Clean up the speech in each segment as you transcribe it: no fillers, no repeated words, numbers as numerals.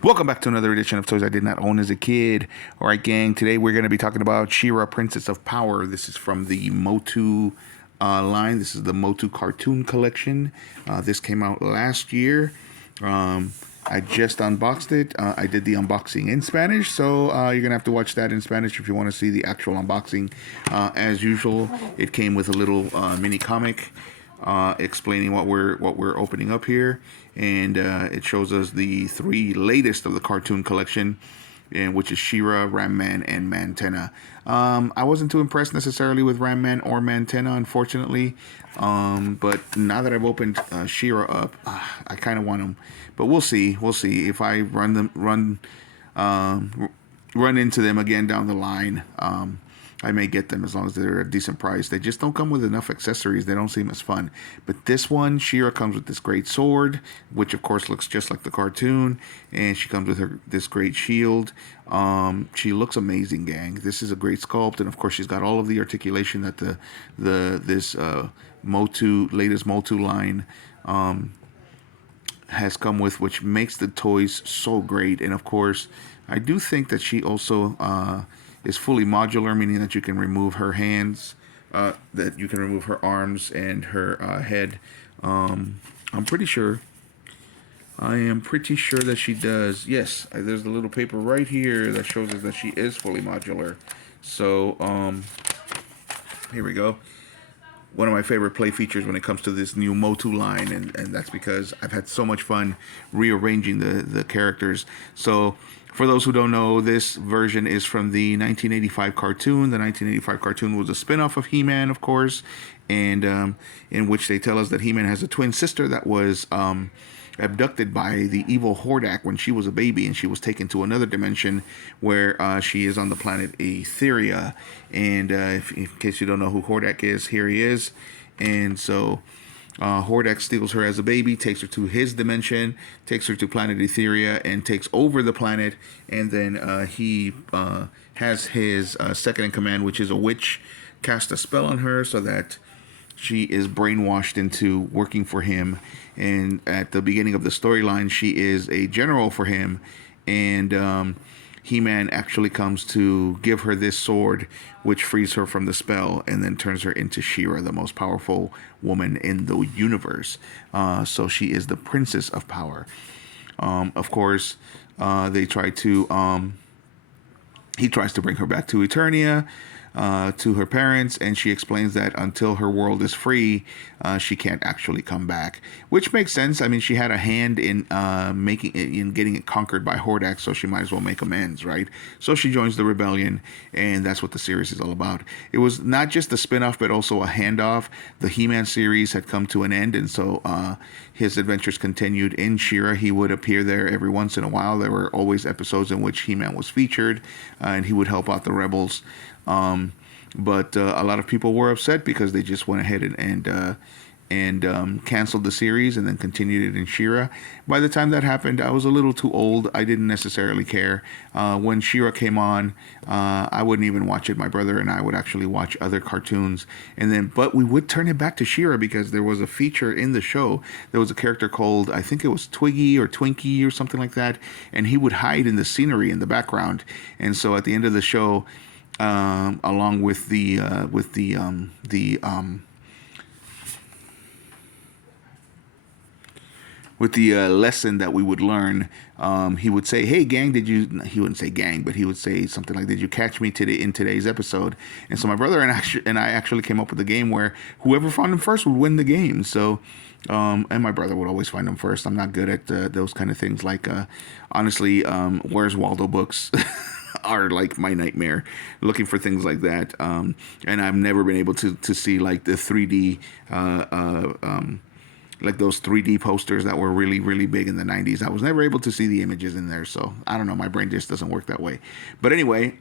Welcome back to another edition of Toys I Did Not Own as a Kid. All right, gang, today we're going to be talking about She-Ra, Princess of Power. This is from the MOTU line. This is the MOTU cartoon collection. This came out last year. I just unboxed it. I did the unboxing in Spanish, so you're going to have to watch that in Spanish if you want to see the actual unboxing. As usual, it came with a little mini comic explaining what we're opening up here, and it shows us the three latest of the cartoon collection, and which is She-Ra, Ram Man, and Mantenna. I wasn't too impressed necessarily with Ram Man or Mantenna, unfortunately. But now that I've opened She-Ra up, I kind of want them. But we'll see. We'll see if I run into them again down the line. I may get them as long as they're a decent price. They just don't come with enough accessories. They don't seem as fun. But this one, She-Ra comes with this great sword, which of course looks just like the cartoon, and she comes with this great shield. She looks amazing, gang. This is a great sculpt, and of course she's got all of the articulation that this latest MOTU line has come with, which makes the toys so great. And of course, I do think that she also is fully modular, meaning that you can remove her hands, that you can remove her arms and her head. I'm pretty sure. I am pretty sure that she does. Yes, there's a little paper right here that shows us that she is fully modular. So, here we go. One of my favorite play features when it comes to this new MOTU line, and that's because I've had so much fun rearranging the characters. So for those who don't know, this version is from the 1985 cartoon. The 1985 cartoon was a spin-off of He-Man, of course, and in which they tell us that He-Man has a twin sister that was abducted by the evil Hordak when she was a baby, and she was taken to another dimension where she is on the planet Etheria. And in case you don't know who Hordak is, here he is. And so Hordak steals her as a baby, takes her to his dimension, takes her to planet Etheria, and takes over the planet. And then he has his second in command, which is a witch, cast a spell on her so that she is brainwashed into working for him. And at the beginning of the storyline, she is a general for him. And He-Man actually comes to give her this sword, which frees her from the spell and then turns her into She-Ra, the most powerful woman in the universe. So she is the Princess of Power. Of course, they try to... he tries to bring her back to Eternia, to her parents, and she explains that until her world is free, she can't actually come back, which makes sense. I mean, she had a hand in getting it conquered by Hordak, so she might as well make amends, right? So she joins the rebellion, and that's what the series is all about. It was not just a spin-off, but also a handoff. The He-Man series had come to an end, and so his adventures continued in She-Ra. He would appear there every once in a while. There were always episodes in which He-Man was featured, and he would help out the rebels. But a lot of people were upset because they just went ahead and canceled the series and then continued it in She-Ra. By the time that happened, I was a little too old. I didn't necessarily care. When She-Ra came on, I wouldn't even watch it. My brother and I would actually watch other cartoons, but we would turn it back to She-Ra because there was a feature in the show. There was a character called, I think it was Twiggy or Twinkie or something like that, and he would hide in the scenery in the background. And so at the end of the show, along with the lesson that we would learn, he would say, "Hey, gang, did you?" He wouldn't say "gang," but he would say something like, "Did you catch me today in today's episode?" And so my brother and I actually came up with a game where whoever found him first would win the game. So, and my brother would always find him first. I'm not good at those kind of things. Like, honestly, Where's Waldo books. Are like my nightmare, looking for things like that, and I've never been able to see like the 3D like those 3D posters that were really, really big in the 90s. I was never able to see the images in there, so I don't know, my brain just doesn't work that way. But anyway,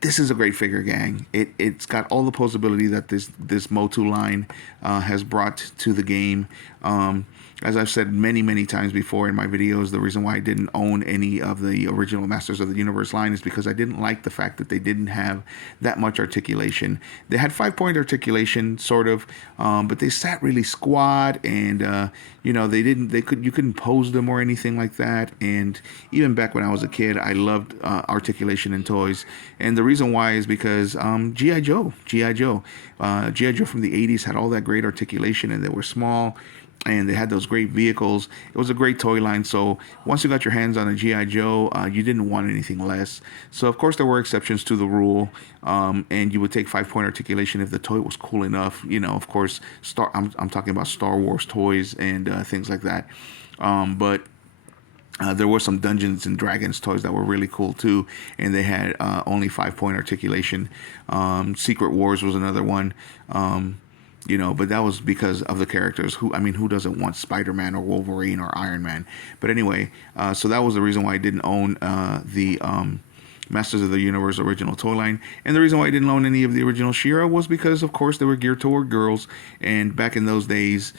this is a great figure, gang. It's got all the posability that this MOTU line has brought to the game. as I've said many times before in my videos, the reason why I didn't own any of the original Masters of the Universe line is because I didn't like the fact that they didn't have that much articulation. They had 5-point articulation, sort of, but they sat really squat, and you couldn't pose them or anything like that. And even back when I was a kid, I loved articulation in toys, and the reason why is because GI Joe, GI Joe from the '80s had all that great articulation, and they were small, and they had those great vehicles. It was a great toy line. So once you got your hands on a GI Joe, you didn't want anything less. So of course there were exceptions to the rule, and you would take 5-point articulation if the toy was cool enough. Of course, I'm talking about Star Wars toys and things like that. But there were some Dungeons and Dragons toys that were really cool too, and they had only 5-point articulation. Secret Wars was another one. But that was because of the characters. Who doesn't want Spider-Man or Wolverine or Iron Man? But anyway, so that was the reason why I didn't own the Masters of the Universe original toy line. And the reason why I didn't own any of the original She-Ra was because, of course, they were geared toward girls. And back in those days,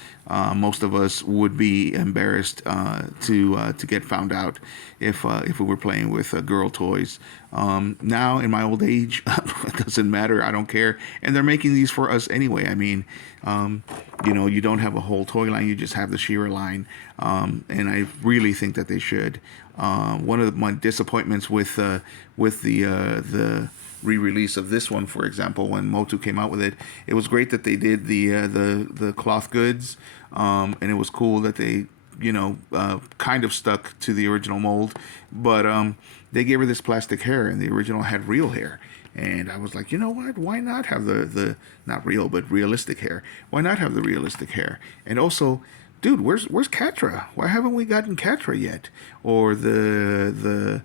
most of us would be embarrassed to get found out if we were playing with girl toys. Now, in my old age, it doesn't matter. I don't care. And they're making these for us anyway. You don't have a whole toy line. You just have the She-Ra line. And I really think that they should. One of my disappointments with the re-release of this one, for example, when MOTU came out with it, it was great that they did the cloth goods, and it was cool that they kind of stuck to the original mold, but they gave her this plastic hair, and the original had real hair. And I was like, you know what? Why not have the not real but realistic hair? Why not have the realistic hair? And also, dude, where's Catra? Why haven't we gotten Catra yet? Or the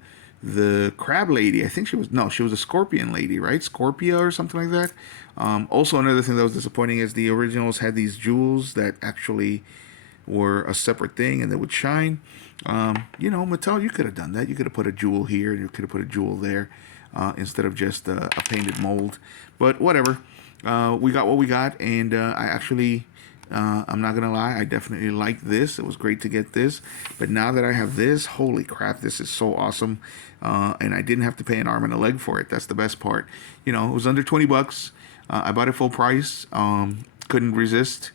crab lady? I think she was a scorpion lady, right? Scorpia or something like that. Also, another thing that was disappointing is the originals had these jewels that actually were a separate thing and they would shine. Mattel, you could have done that. You could have put a jewel here and you could have put a jewel there instead of just a painted mold. But whatever. We got what we got, and I actually, I'm not going to lie, I definitely like this. It was great to get this. But now that I have this, holy crap, this is so awesome. And I didn't have to pay an arm and a leg for it. That's the best part. It was under $20. I bought it full price. Couldn't resist.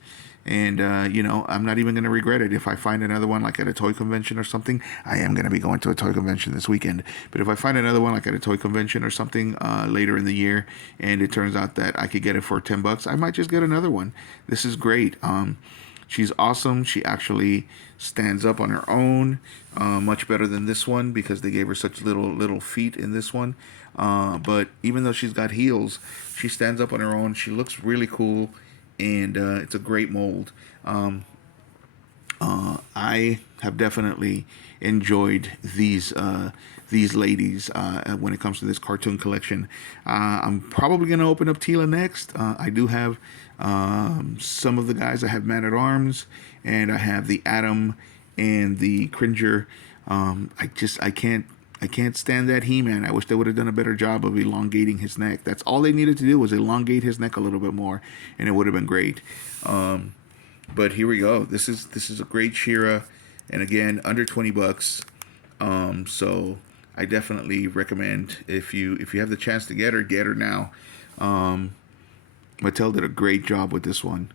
And, I'm not even going to regret it. If I find another one like at a toy convention or something, I am going to be going to a toy convention this weekend. But if I find another one like at a toy convention or something later in the year, and it turns out that I could get it for $10, I might just get another one. This is great. She's awesome. She actually stands up on her own, much better than this one because they gave her such little feet in this one. But even though she's got heels, she stands up on her own. She looks really cool. And it's a great mold. I have definitely enjoyed these ladies when it comes to this cartoon collection. I'm probably going to open up Tila next. I do have some of the guys. I have Man at Arms, and I have the Atom and the Cringer. I can't stand that He-Man. I wish they would have done a better job of elongating his neck. That's all they needed to do was elongate his neck a little bit more, and it would have been great. But here we go. This is a great She-Ra, and again, under $20. So I definitely recommend if you have the chance to get her now. Mattel did a great job with this one.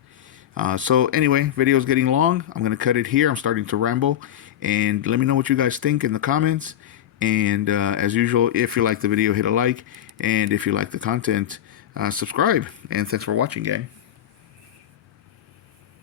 So anyway, video's getting long. I'm gonna cut it here. I'm starting to ramble, and let me know what you guys think in the comments. And as usual, if you like the video, hit a like, and if you like the content, subscribe. And thanks for watching, gang.